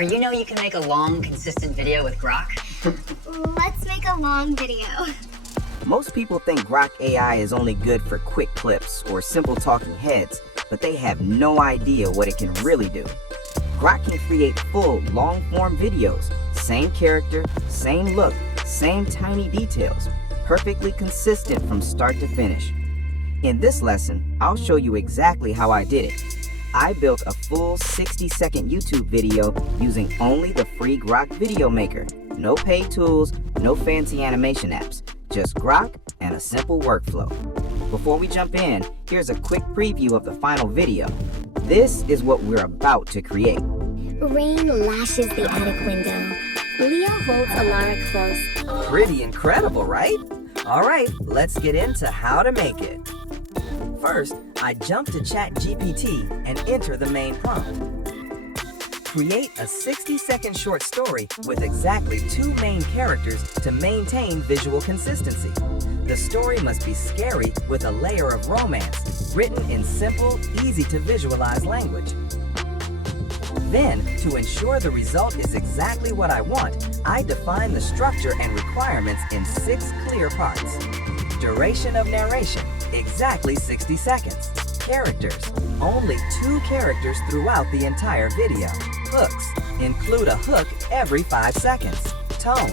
You can make a long, consistent video with Grok? Let's make a long video. Most people think Grok AI is only good for quick clips or simple talking heads, but they have no idea what it can really do. Grok can create full, long-form videos, same character, same look, same tiny details, perfectly consistent from start to finish. In this lesson, I'll show you exactly how I did it. I built a full 60-second YouTube video using only the free Grok Video Maker. No paid tools, no fancy animation apps, just Grok and a simple workflow. Before we jump in, here's a quick preview of the final video. This is what we're about to create. Rain lashes the attic window. Leo holds Alara close. Pretty incredible, right? All right, let's get into how to make it. First, I jump to ChatGPT and enter the main prompt. Create a 60-second short story with exactly 2 main characters to maintain visual consistency. The story must be scary with a layer of romance, written in simple, easy-to-visualize language. Then, to ensure the result is exactly what I want, I define the structure and requirements in 6 clear parts. Duration of narration, exactly 60 seconds. Characters, only 2 characters throughout the entire video. Hooks, include a hook every 5 seconds. Tone,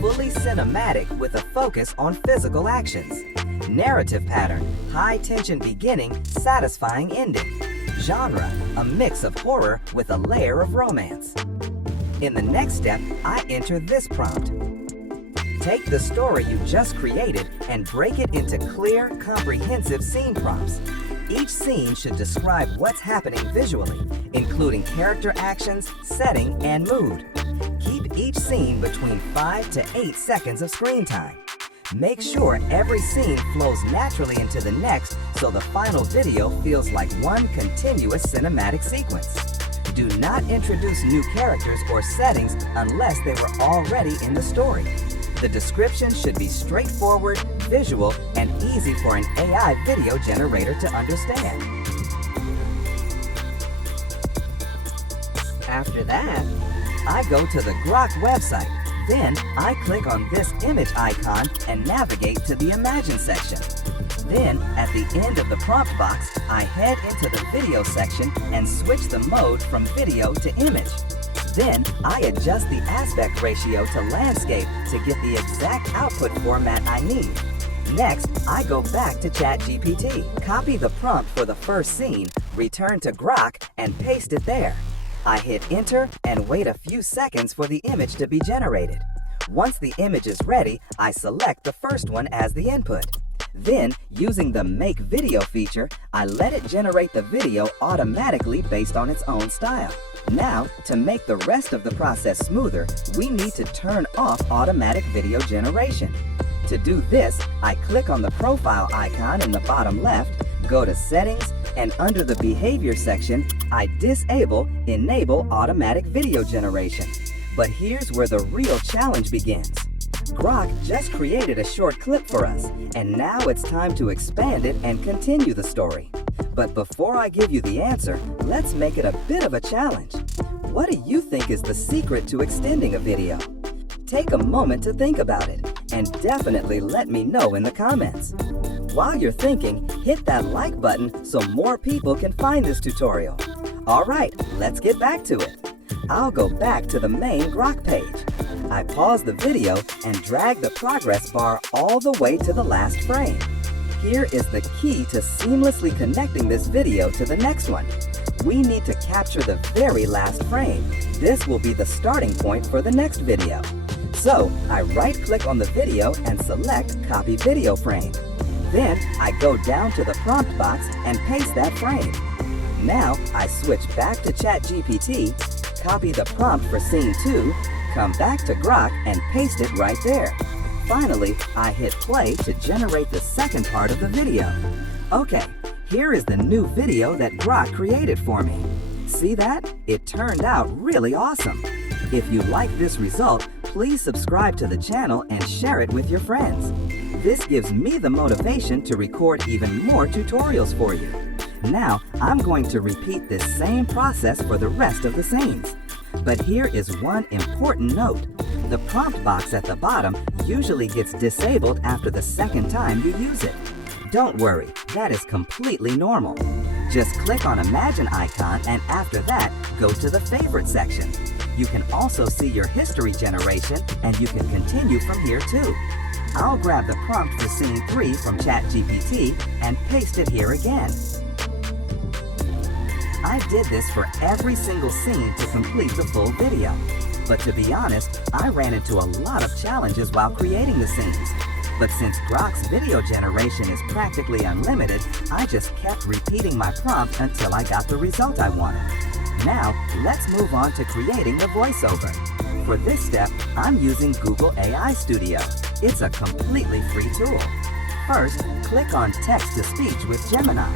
fully cinematic with a focus on physical actions. Narrative pattern, high tension beginning, satisfying ending. Genre, a mix of horror with a layer of romance. In the next step, I enter this prompt. Take the story you just created and break it into clear, comprehensive scene prompts. Each scene should describe what's happening visually, including character actions, setting, and mood. Keep each scene between 5 to 8 seconds of screen time. Make sure every scene flows naturally into the next so the final video feels like one continuous cinematic sequence. Do not introduce new characters or settings unless they were already in the story. The description should be straightforward, visual, and easy for an AI video generator to understand. After that, I go to the Grok website. Then I click on this image icon and navigate to the Imagine section. Then, at the end of the prompt box, I head into the video section and switch the mode from video to image. Then, I adjust the aspect ratio to landscape to get the exact output format I need. Next, I go back to ChatGPT, copy the prompt for the first scene, return to Grok, and paste it there. I hit enter and wait a few seconds for the image to be generated. Once the image is ready, I select the first one as the input. Then, using the Make Video feature, I let it generate the video automatically based on its own style. Now, to make the rest of the process smoother, we need to turn off automatic video generation. To do this, I click on the profile icon in the bottom left, go to Settings, and under the Behavior section, I disable Enable Automatic Video Generation. But here's where the real challenge begins. Grok just created a short clip for us, and now it's time to expand it and continue the story. But before I give you the answer, let's make it a bit of a challenge. What do you think is the secret to extending a video? Take a moment to think about it, and definitely let me know in the comments. While you're thinking, hit that like button so more people can find this tutorial. All right, let's get back to it. I'll go back to the main Grok page. I pause the video and drag the progress bar all the way to the last frame. Here is the key to seamlessly connecting this video to the next one. We need to capture the very last frame. This will be the starting point for the next video. So I right-click on the video and select Copy Video Frame. Then I go down to the prompt box and paste that frame. Now I switch back to ChatGPT, copy the prompt for scene 2, come back to Grok and paste it right there. Finally, I hit play to generate the second part of the video. Okay, here is the new video that Grok created for me. See that? It turned out really awesome. If you like this result, please subscribe to the channel and share it with your friends. This gives me the motivation to record even more tutorials for you. Now, I'm going to repeat this same process for the rest of the scenes. But here is one important note. The prompt box at the bottom usually gets disabled after the second time you use it. Don't worry, that is completely normal. Just click on Imagine icon and after that, go to the Favorite section. You can also see your history generation and you can continue from here too. I'll grab the prompt for scene 3 from ChatGPT and paste it here again. I did this for every single scene to complete the full video. But to be honest, I ran into a lot of challenges while creating the scenes. But since Grok's video generation is practically unlimited, I just kept repeating my prompt until I got the result I wanted. Now, let's move on to creating the voiceover. For this step, I'm using Google AI Studio. It's a completely free tool. First, click on Text-to-Speech with Gemini.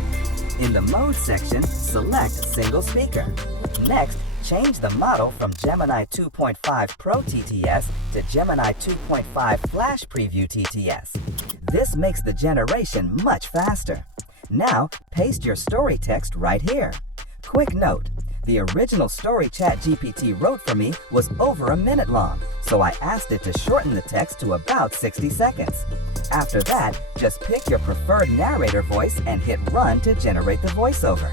In the Mode section, select Single Speaker. Next, change the model from Gemini 2.5 Pro TTS to Gemini 2.5 Flash Preview TTS. This makes the generation much faster. Now, paste your story text right here. Quick note, the original story ChatGPT wrote for me was over a minute long, so I asked it to shorten the text to about 60 seconds. After that, just pick your preferred narrator voice and hit Run to generate the voiceover.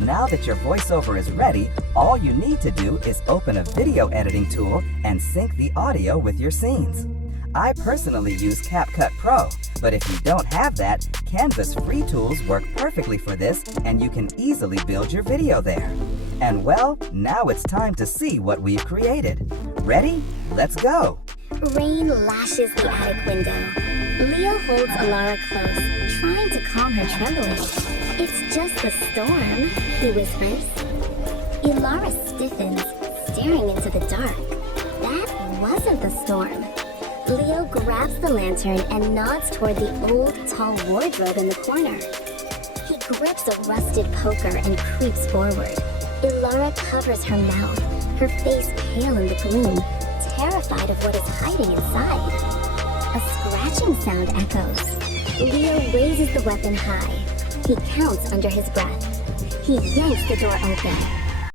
Now that your voiceover is ready, all you need to do is open a video editing tool and sync the audio with your scenes. I personally use CapCut Pro, but if you don't have that, Canva's free tools work perfectly for this and you can easily build your video there. And well, now it's time to see what we've created. Ready? Let's go! Rain lashes the attic window. Leo holds Alara close, trying to calm her trembling. It's just a storm, he whispers. Ilara stiffens, staring into the dark. That wasn't the storm. Leo grabs the lantern and nods toward the old, tall wardrobe in the corner. He grips a rusted poker and creeps forward. Ilara covers her mouth, her face pale in the gloom, terrified of what is hiding inside. A scratching sound echoes. Leo raises the weapon high. He counts under his breath. He yanks the door open.